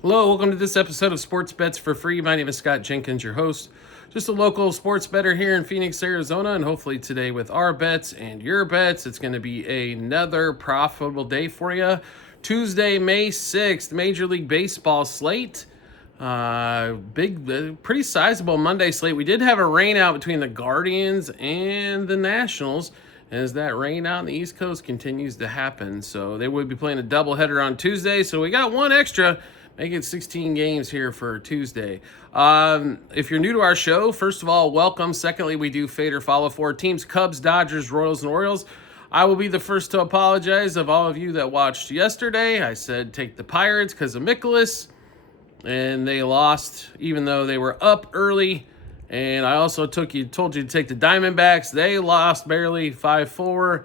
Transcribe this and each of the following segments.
Hello, welcome to this episode of Sports Bets for Free. My name is Scott Jenkins, your host. Just a local sports bettor here in Phoenix, Arizona, and hopefully today with our bets and your bets, it's going to be another profitable day for you. Tuesday, May 6th, Major League Baseball slate. Pretty sizable Monday slate. We did have a rain out between the Guardians and the Nationals, as that rain out on the East Coast continues to happen. So they would be playing a doubleheader on Tuesday. So we got one extra, make it 16 games here for Tuesday. If you're new to our show, first of all, welcome. Secondly, we do fade or follow four teams: Cubs, Dodgers, Royals, and Orioles. I will be the first to apologize of all of you that watched yesterday. I said take the Pirates because of Mikolas, and they lost even though they were up early. And I also told you to take the Diamondbacks. They lost barely 5-4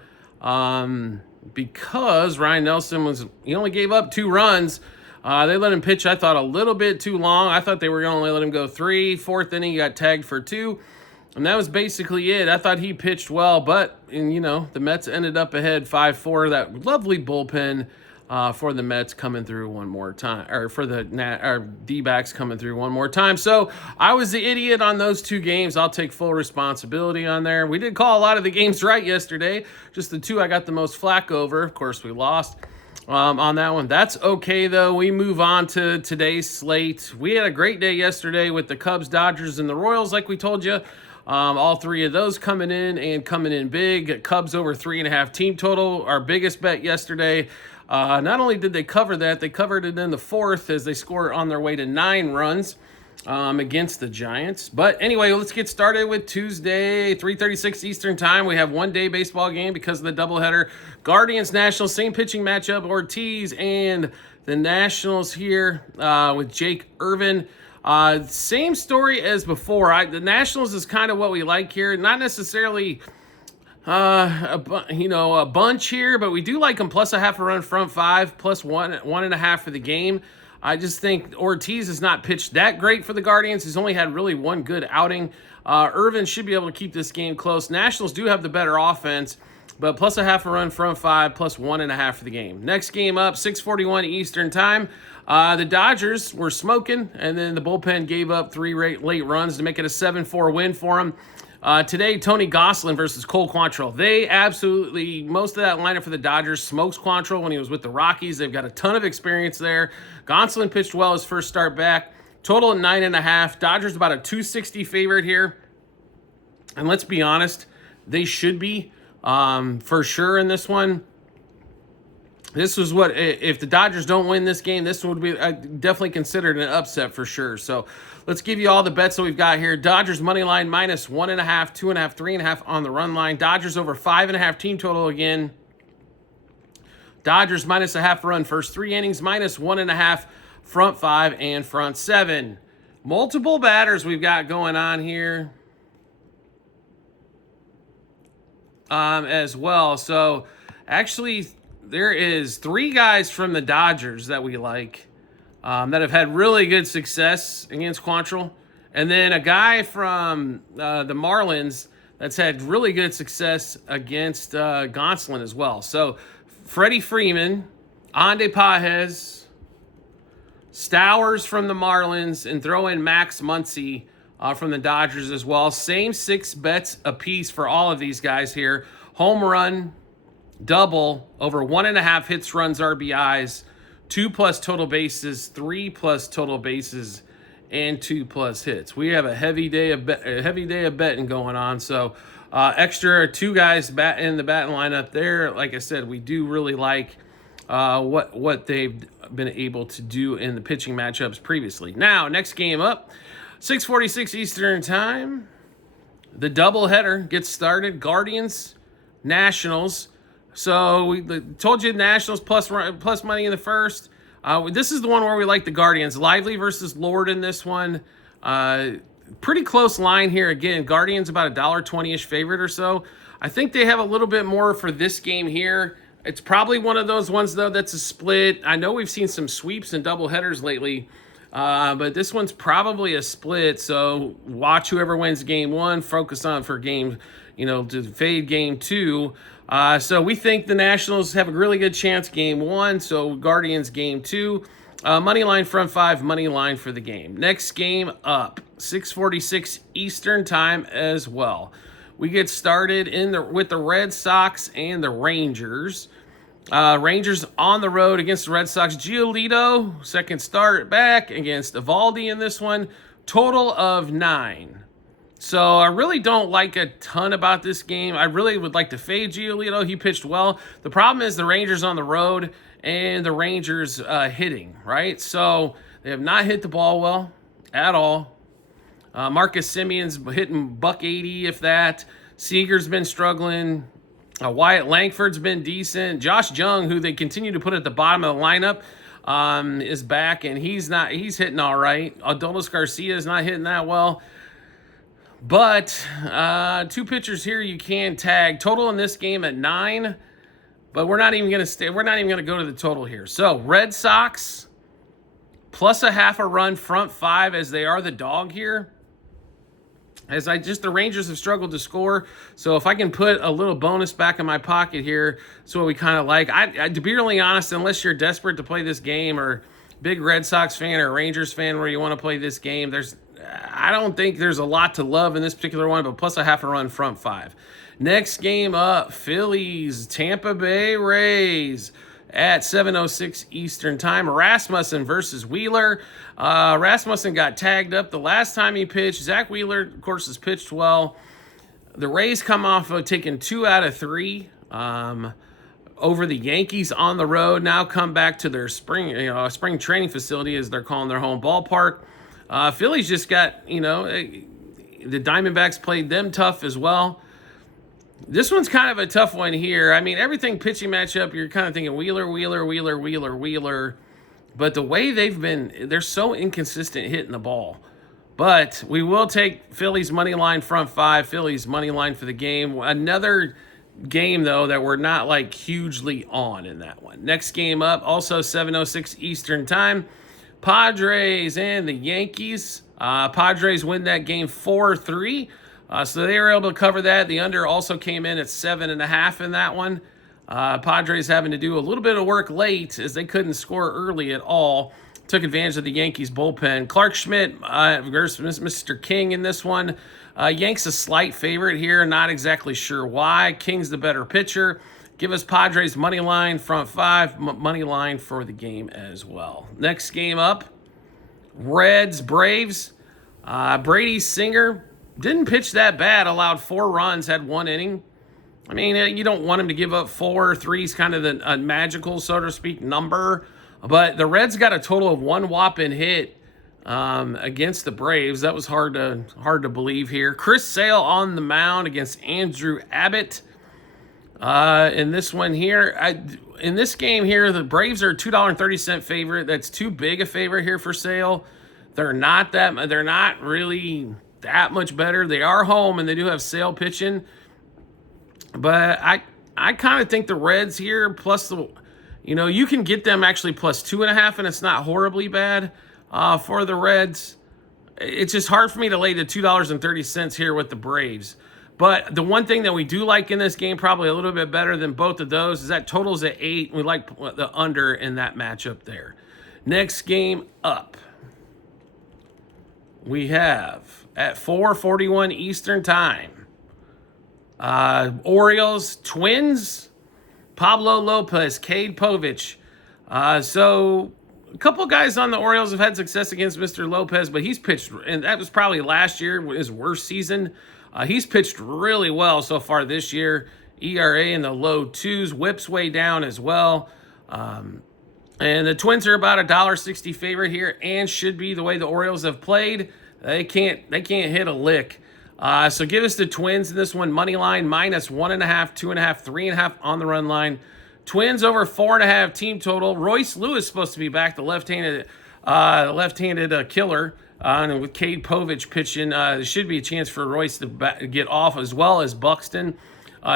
because Ryan Nelson he only gave up 2 runs. They let him pitch, I thought, a little bit too long. I thought they were going to only let him go 3. Fourth inning, he got tagged for 2. And that was basically it. I thought he pitched well, but the Mets ended up ahead 5-4. That lovely bullpen for the Mets coming through one more time, or for the D-backs coming through one more time. So I was the idiot on those 2 games. I'll take full responsibility on there. We did call a lot of the games right yesterday. Just the 2 I got the most flack over. Of course, we lost on that one. That's okay, though. We move on to today's slate. We had a great day yesterday with the Cubs, Dodgers, and the Royals, like we told you. All 3 of those coming in big. Cubs over 3.5 team total, our biggest bet yesterday. Not only did they cover that, they covered it in the 4th as they scored on their way to 9 runs against the Giants. But anyway, let's get started with Tuesday, 3:36 Eastern time. We have one-day baseball game because of the doubleheader. Guardians, Nationals, same pitching matchup. Ortiz and the Nationals here with Jake Irvin. Same story as before. The Nationals is kind of what we like here. Not necessarily a bunch here, but we do like them plus a half a run front 5, plus 1.5 for the game. I just think Ortiz has not pitched that great for the Guardians. He's only had really one good outing. Irvin should be able to keep this game close. Nationals do have the better offense, but plus a half a run front 5, plus 1.5 for the game. Next game up, 6:41 Eastern time. The Dodgers were smoking, and then the bullpen gave up 3 late runs to make it a 7-4 win for them. Today, Tony Gonsolin versus Cole Quantrill. Most of that lineup for the Dodgers smokes Quantrill when he was with the Rockies. They've got a ton of experience there. Gonsolin pitched well his first start back. Total at 9.5. Dodgers about a 260 favorite here. And let's be honest, they should be for sure in this one. This was if the Dodgers don't win this game, this would be definitely considered an upset for sure. So let's give you all the bets that we've got here. Dodgers money line minus 1.5, 2.5, 3.5 on the run line. Dodgers over 5.5 team total again. Dodgers minus a half run first 3 innings, minus 1.5 front 5 and front 7. Multiple batters we've got going on here as well. So actually, there is 3 guys from the Dodgers that we like that have had really good success against Quantrill. And then a guy from the Marlins that's had really good success against Gonsolin as well. So Freddie Freeman, Andy Pages, Stowers from the Marlins, and throw in Max Muncy from the Dodgers as well. Same 6 bets apiece for all of these guys here. Home run, double, over 1.5 hits, runs, RBIs, 2+ total bases, 3+ total bases, and 2+ hits. We have a heavy day of betting going on. So extra 2 guys in the batting lineup there. Like I said, we do really like what they've been able to do in the pitching matchups previously. Now, next game up, 6:46 Eastern time. The doubleheader gets started. Guardians, Nationals. So we told you Nationals plus money in the first. This is the one where we like the Guardians. Lively versus Lord in this one. Pretty close line here. Again, Guardians about $1.20-ish favorite or so. I think they have a little bit more for this game here. It's probably one of those ones, though, that's a split. I know we've seen some sweeps and double headers lately, but this one's probably a split. So watch whoever wins game 1, focus on for game, to fade game 2. So we think the Nationals have a really good chance game 1. So Guardians game 2. Money line front 5, money line for the game. Next game up, 6:46 Eastern time as well. We get started with the Red Sox and the Rangers. Rangers on the road against the Red Sox. Giolito, second start back against Evaldi in this one. Total of 9. So I really don't like a ton about this game. I really would like to fade Giolito. He pitched well. The problem is the Rangers on the road and the Rangers hitting, right? So they have not hit the ball well at all. Marcus Simeon's hitting $180, if that. Seager's been struggling. Wyatt Langford's been decent. Josh Jung, who they continue to put at the bottom of the lineup, is back, and he's hitting all right. Adolis Garcia is not hitting that well. But 2 pitchers here you can tag. Total in this game at 9. But we're not even going to go to the total here. So Red Sox plus a half a run front 5 as they are the dog here. The Rangers have struggled to score. So if I can put a little bonus back in my pocket here, that's what we kind of like. To be really honest, unless you're desperate to play this game or big Red Sox fan or Rangers fan where you want to play this game, I don't think there's a lot to love in this particular one, but plus a half a run front 5. Next game up, Phillies, Tampa Bay Rays at 7:06 Eastern time. Rasmussen versus Wheeler. Rasmussen got tagged up the last time he pitched. Zach Wheeler, of course, has pitched well. The Rays come off of taking 2 out of 3 over the Yankees on the road. Now come back to their spring training facility, as they're calling their home ballpark. Phillies just got, the Diamondbacks played them tough as well. This one's kind of a tough one here. I mean, everything pitching matchup, you're kind of thinking Wheeler. But the way they're so inconsistent hitting the ball. But we will take Phillies money line front 5, Phillies money line for the game. Another game, though, that we're not like hugely on in that one. Next game up, also 7:06 Eastern time. Padres and the Yankees. Padres win that game 4-3. So they were able to cover that. The under also came in at 7.5 in that one. Padres having to do a little bit of work late as they couldn't score early at all. Took advantage of the Yankees bullpen. Clark Schmidt versus Mr. King in this one. Yanks a slight favorite here. Not exactly sure why. King's the better pitcher. Give us Padres money line front 5, money line for the game as well. Next game up, Reds Braves. Brady Singer didn't pitch that bad. Allowed 4 runs, had 1 inning. I mean, you don't want him to give up 4. 3's kind of a magical, so to speak, number. But the Reds got a total of 1 whopping hit against the Braves. That was hard to believe here. Chris Sale on the mound against Andrew Abbott. In this one here, in this game here, the Braves are a $2.30 favorite. That's too big a favorite here for Sale. They're not really that much better. They are home and they do have Sale pitching. But I kind of think the Reds here plus you can get them actually plus 2.5 and it's not horribly bad for the Reds. It's just hard for me to lay the $2.30 here with the Braves. But the one thing that we do like in this game, probably a little bit better than both of those, is that total's at 8. We like the under in that matchup there. Next game up, we have at 4:41 Eastern time, Orioles, Twins, Pablo Lopez, Cade Povich. So a couple guys on the Orioles have had success against Mr. Lopez, but he's pitched, and that was probably last year, his worst season. He's pitched really well so far this year. ERA in the low 2s, whips way down as well. And the Twins are about $1.60 favorite here, and should be the way the Orioles have played. They can't hit a lick. So give us the Twins in this one. Money line minus 1.5, 2.5, 3.5 on the run line. Twins over 4.5 team total. Royce Lewis supposed to be back, the left-handed killer. And with Cade Povich pitching, there should be a chance for Royce to get off, as well as Buxton.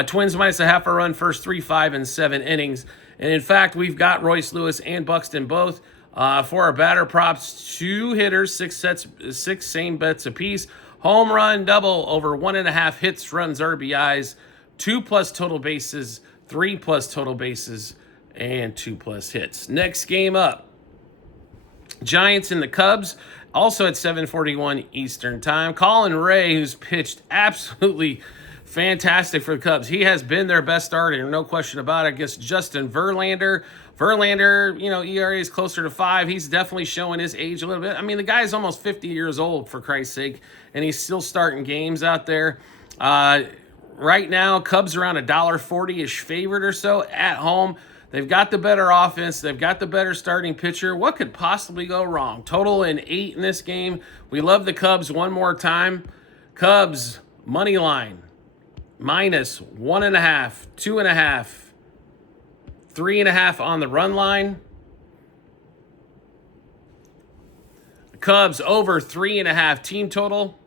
Twins minus a half a run, first 3, 5, and 7 innings. And in fact, we've got Royce Lewis and Buxton both for our batter props. 2 hitters, 6 same bets apiece. Home run, double, over 1.5 hits, runs, RBIs, 2+ total bases, 3+ total bases, and 2+ hits. Next game up, Giants and the Cubs, also at 7:41 Eastern time. Colin Ray, who's pitched absolutely fantastic for the Cubs. He has been their best starter, no question about it, against Justin Verlander. Verlander, ERA is closer to 5. He's definitely showing his age a little bit. I mean, the guy's almost 50 years old, for Christ's sake, and he's still starting games out there. Right now, Cubs are around $1.40-ish favorite or so at home. They've got the better offense. They've got the better starting pitcher. What could possibly go wrong? Total in 8 in this game. We love the Cubs one more time. Cubs, money line, minus 1.5, 2.5, 3.5 on the run line. Cubs over 3.5 team total.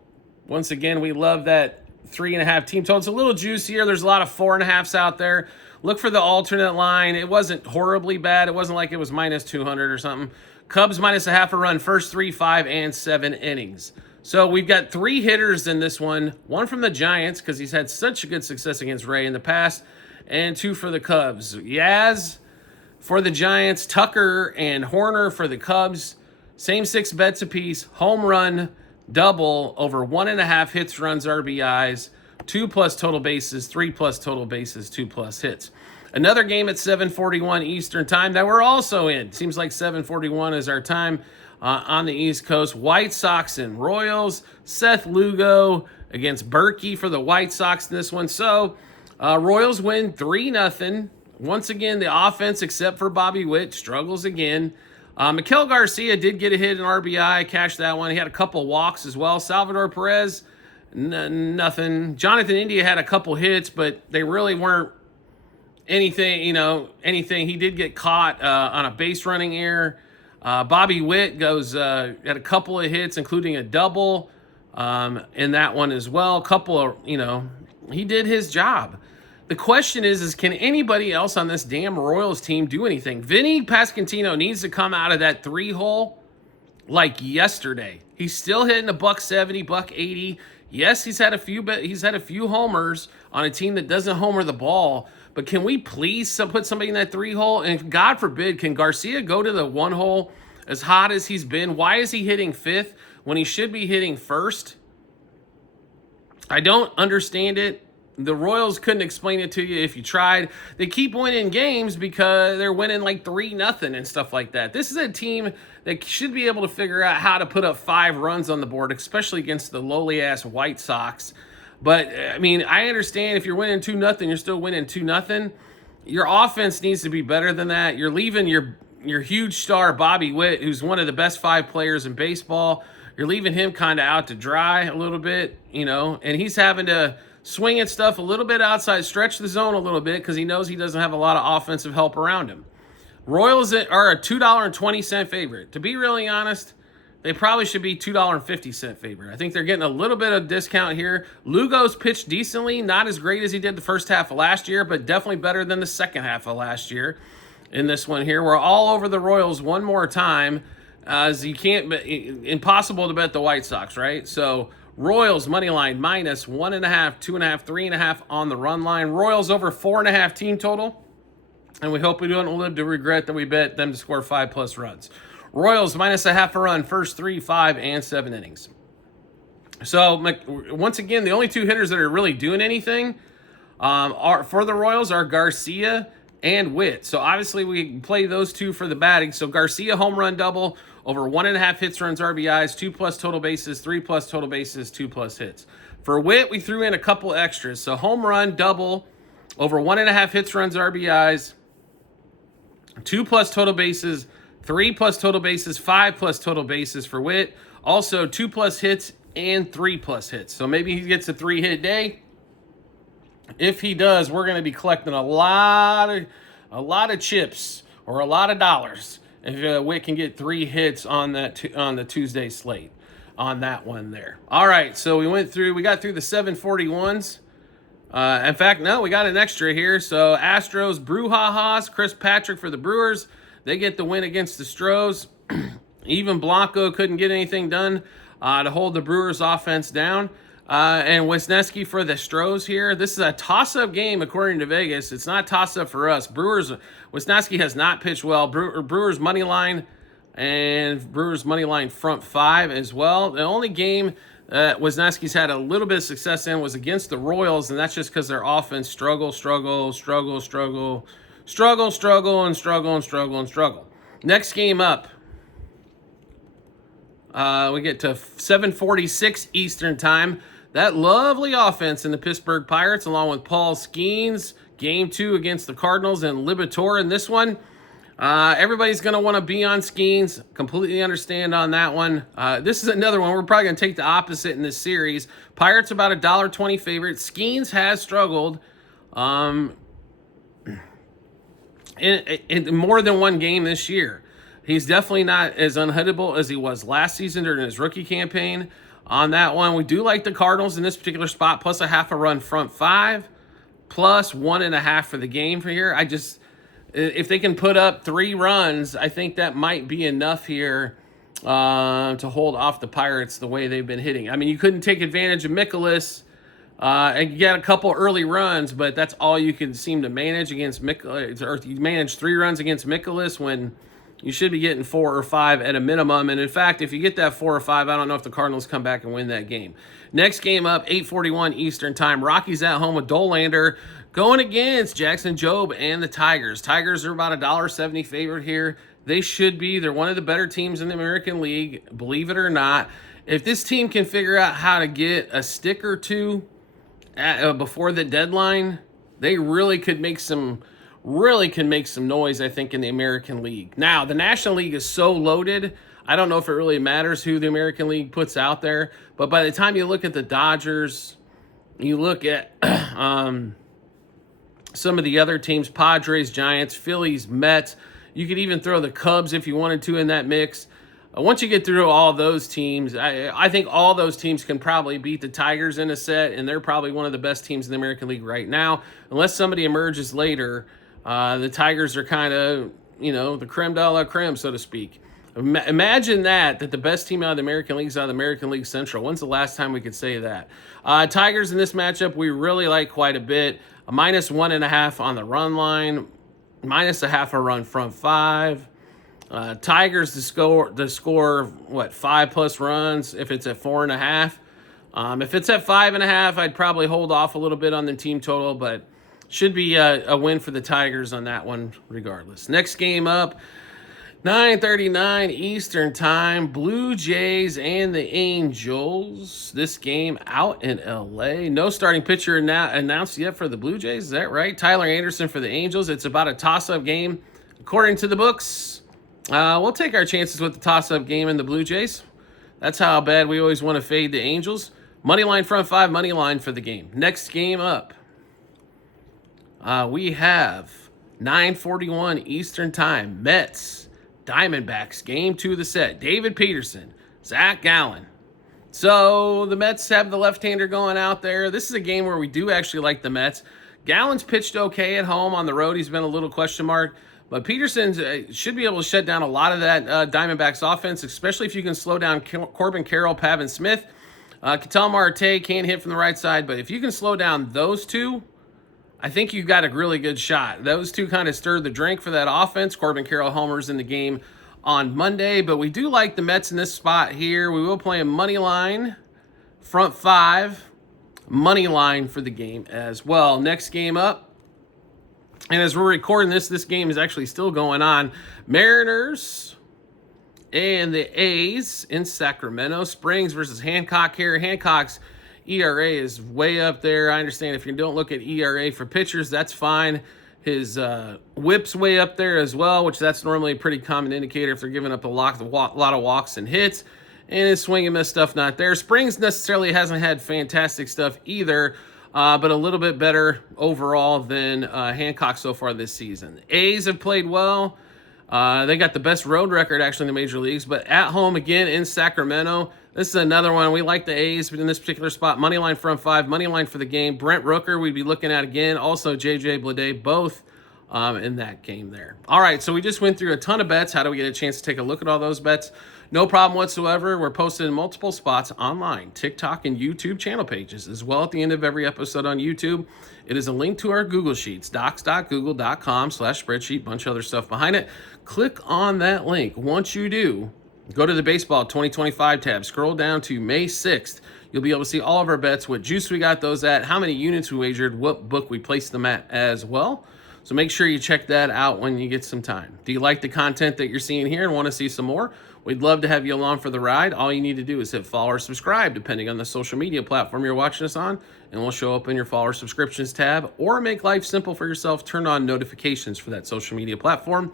Once again, we love that 3.5 team total. It's a little juicier. There's a lot of 4.5s out there. Look for the alternate line. It wasn't horribly bad. It wasn't like it was minus 200 or something. Cubs minus a half a run, first 3, 5, and 7 innings. So we've got 3 hitters in this one. 1 from the Giants, because he's had such a good success against Ray in the past, and 2 for the Cubs. Yaz for the Giants, Tucker and Horner for the Cubs. Same 6 bets apiece. Home run, double, over 1.5 hits, runs, RBIs, 2+ total bases, 3+ total bases, 2+ hits. Another game at 7:41 Eastern time that we're also in. Seems like 7:41 is our time on the East Coast. White Sox and Royals. Seth Lugo against Berkey for the White Sox in this one. So Royals win 3-0. Once again, the offense, except for Bobby Witt, struggles again. Miguel Garcia did get a hit in RBI, cashed that one. He had a couple walks as well. Salvador Perez, nothing. Jonathan India had a couple hits, but they really weren't anything. He did get caught on a base running error. Bobby Witt goes had a couple of hits, including a double in that one as well. He did his job. The question is can anybody else on this damn Royals team do anything? Vinny Pasquantino needs to come out of that 3-hole like yesterday. He's still hitting a $170, $180. Yes, he's had a few homers on a team that doesn't homer the ball. But can we please put somebody in that 3-hole? And God forbid, can Garcia go to the 1-hole as hot as he's been? Why is he hitting 5th when he should be hitting 1st? I don't understand it. The Royals couldn't explain it to you if you tried. They keep winning games because they're winning like 3-0 and stuff like that. This is a team that should be able to figure out how to put up 5 runs on the board, especially against the lowly-ass White Sox. But, I mean, I understand if you're winning 2-0, you're still winning 2-0. Your offense needs to be better than that. You're leaving your huge star, Bobby Witt, who's one of the best 5 players in baseball. You're leaving him kind of out to dry a little bit, and he's having to swing at stuff a little bit outside, stretch the zone a little bit because he knows he doesn't have a lot of offensive help around him. Royals are a $2.20 favorite. To be really honest, they probably should be $2.50 favorite. I think they're getting a little bit of discount here. Lugo's pitched decently, not as great as he did the first half of last year, but definitely better than the second half of last year in this one here. We're all over the Royals one more time, as you can't, impossible to bet the White Sox, right? So Royals money line minus 1.5, 2.5, 3.5 on the run line. Royals over 4.5 team total. And we hope we don't live to regret that we bet them to score 5+ runs. Royals minus a half a run, first 3, 5, and 7 innings. So once again, the only 2 hitters that are really doing anything for the Royals are Garcia and Witt. So obviously we play those 2 for the batting. So Garcia home run double, over 1.5 hits, runs, RBIs, 2+ total bases, 3+ total bases, 2+ hits. For Witt, we threw in a couple extras. So home run double, over 1.5 hits, runs, RBIs, 2+ total bases, 3+ total bases, 5+ total bases for Witt. Also 2+ hits and 3+ hits. So maybe he gets a 3-hit day. If he does, we're going to be collecting a lot of chips or a lot of dollars if Witt can get 3 hits on the Tuesday slate on that one there. All right, so we got through the 741s. In fact, no, we got an extra here. So Astros, Brouhaha's, Chris Patrick for the Brewers. They get the win against the Stros. Even Blanco couldn't get anything done to hold the Brewers offense down. And Wisniewski for the Stros here. This is a toss-up game according to Vegas. It's not toss-up for us. Wisniewski has not pitched well. Brewers money line and Brewers money line front 5 as well. The only game Wisniewski's had a little bit of success in was against the Royals, and that's just because their offense struggle. Next game up, we get to 7:46 Eastern time. That lovely offense in the Pittsburgh Pirates, along with Paul Skeens, Game 2 against the Cardinals, and Libator in this one. Everybody's going to want to be on Skeens. Completely understand on that one. This is another one. We're probably going to take the opposite in this series. Pirates about $1.20 favorite. Skeens has struggled in more than one game this year. He's definitely not as unhittable as he was last season during his rookie campaign. On that one, we do like the Cardinals in this particular spot, plus a half a run front 5, plus 1.5 for the game for here. If they can put up 3 runs, I think that might be enough here to hold off the Pirates the way they've been hitting. I mean, you couldn't take advantage of Mikolas and get a couple early runs, but that's all you can seem to manage against Mikolas. Or you manage 3 runs against Mikolas when you should be getting 4 or 5 at a minimum. And in fact, if you get that 4 or 5, I don't know if the Cardinals come back and win that game. Next game up, 8:41 Eastern time. Rockies at home with Dollander going against Jackson Jobe and the Tigers. Tigers are about $1.70 favorite here. They should be. They're one of the better teams in the American League, believe it or not. If this team can figure out how to get a stick or two before the deadline, they really can make some noise, I think, in the American League. Now, the National League is so loaded, I don't know if it really matters who the American League puts out there. But by the time you look at the Dodgers, you look at some of the other teams, Padres, Giants, Phillies, Mets, you could even throw the Cubs if you wanted to in that mix. Once you get through all those teams, I think all those teams can probably beat the Tigers in a set, and they're probably one of the best teams in the American League right now. Unless somebody emerges later, the Tigers are kind of, the creme de la creme, so to speak. Imagine that the best team out of the American League is out of the American League Central. When's the last time we could say that? Tigers in this matchup, we really like quite a bit. A -1.5 on the run line, -0.5 a run front 5. Tigers to score 5+ runs if it's at 4.5. If it's at 5.5, I'd probably hold off a little bit on the team total, but should be a win for the Tigers on that one regardless. Next game up, 9:39 Eastern time, Blue Jays and the Angels. This game out in LA. No starting pitcher announced yet for the Blue Jays, is that right? Tyler Anderson for the Angels. It's about a toss-up game according to the books. We'll take our chances with the toss-up game in the Blue Jays. That's how bad we always want to fade the Angels. Money line front 5, money line for the game. Next game up, we have 9:41 Eastern time, Mets, Diamondbacks, game 2 of the set. David Peterson, Zach Gallen. So the Mets have the left-hander going out there. This is a game where we do actually like the Mets. Gallen's pitched okay at home. On the road, he's been a little question mark. But Peterson should be able to shut down a lot of that Diamondbacks offense, especially if you can slow down Corbin Carroll, Pavin Smith. Ketel Marte can't hit from the right side, but if you can slow down those two, I think you've got a really good shot. Those two kind of stirred the drink for that offense. Corbin Carroll homers in the game on Monday, but we do like the Mets in this spot here. We will play a money line, front 5, money line for the game as well. Next game up, and as we're recording this game is actually still going on. Mariners and the A's in Sacramento. Springs versus Hancock here. Hancock's ERA is way up there. I understand if you don't look at ERA for pitchers, that's fine. His whip's way up there as well, which that's normally a pretty common indicator if they're giving up a lot of walks and hits. And his swing and miss stuff not there. Springs necessarily hasn't had fantastic stuff either, but a little bit better overall than Hancock so far this season. The A's have played well. They got the best road record actually in the major leagues, but at home again in Sacramento. This is another one. We like the A's in this particular spot. Money line front 5, money line for the game. Brent Rooker we'd be looking at again. Also JJ Bleday, both in that game there. All right, so we just went through a ton of bets. How do we get a chance to take a look at all those bets? No problem whatsoever. We're posted in multiple spots online, TikTok and YouTube channel pages, as well at the end of every episode on YouTube. It is a link to our Google Sheets, docs.google.com/spreadsheet, bunch of other stuff behind it. Click on that link. Once you do, go to the Baseball 2025 tab, scroll down to May 6th. You'll be able to see all of our bets, what juice we got those at, how many units we wagered, what book we placed them at as well. So make sure you check that out when you get some time. Do you like the content that you're seeing here and want to see some more? We'd love to have you along for the ride. All you need to do is hit follow or subscribe, depending on the social media platform you're watching us on, and we'll show up in your follow or subscriptions tab. Or make life simple for yourself, turn on notifications for that social media platform,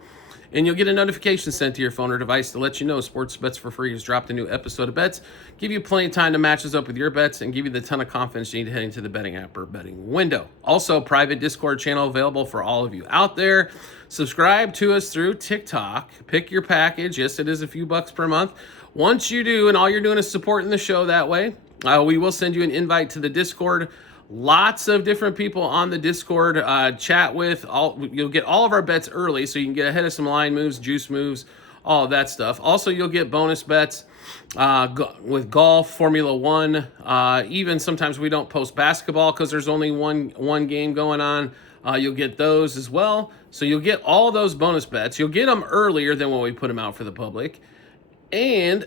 and you'll get a notification sent to your phone or device to let you know Sports Bets for Free has dropped a new episode of bets, give you plenty of time to match us up with your bets, and give you the ton of confidence you need heading to the betting app or betting window. Also, private Discord channel available for all of you out there. Subscribe to us through TikTok. Pick your package. Yes, it is a few bucks per month. Once you do, and all you're doing is supporting the show that way, we will send you an invite to the Discord. Lots of different people on the Discord chat with. You'll get all of our bets early, so you can get ahead of some line moves, juice moves, all of that stuff. Also, you'll get bonus bets with golf, Formula One. Even sometimes we don't post basketball because there's only one game going on. You'll get those as well. So you'll get all those bonus bets. You'll get them earlier than when we put them out for the public. And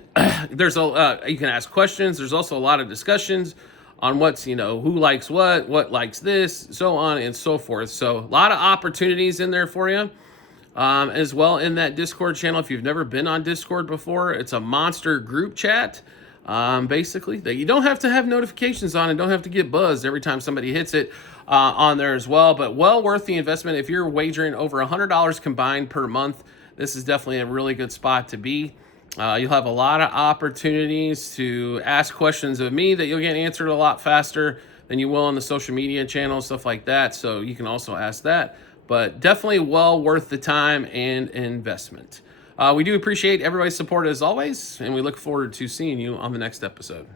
there's you can ask questions. There's also a lot of discussions on what's, who likes what likes this, so on and so forth. So a lot of opportunities in there for you as well in that Discord channel. If you've never been on Discord before, it's a monster group chat, basically, that you don't have to have notifications on and don't have to get buzzed every time somebody hits it on there as well. But well worth the investment. If you're wagering over $100 combined per month, this is definitely a really good spot to be. You'll have a lot of opportunities to ask questions of me that you'll get answered a lot faster than you will on the social media channels, stuff like that. So you can also ask that, but definitely well worth the time and investment. We do appreciate everybody's support as always, and we look forward to seeing you on the next episode.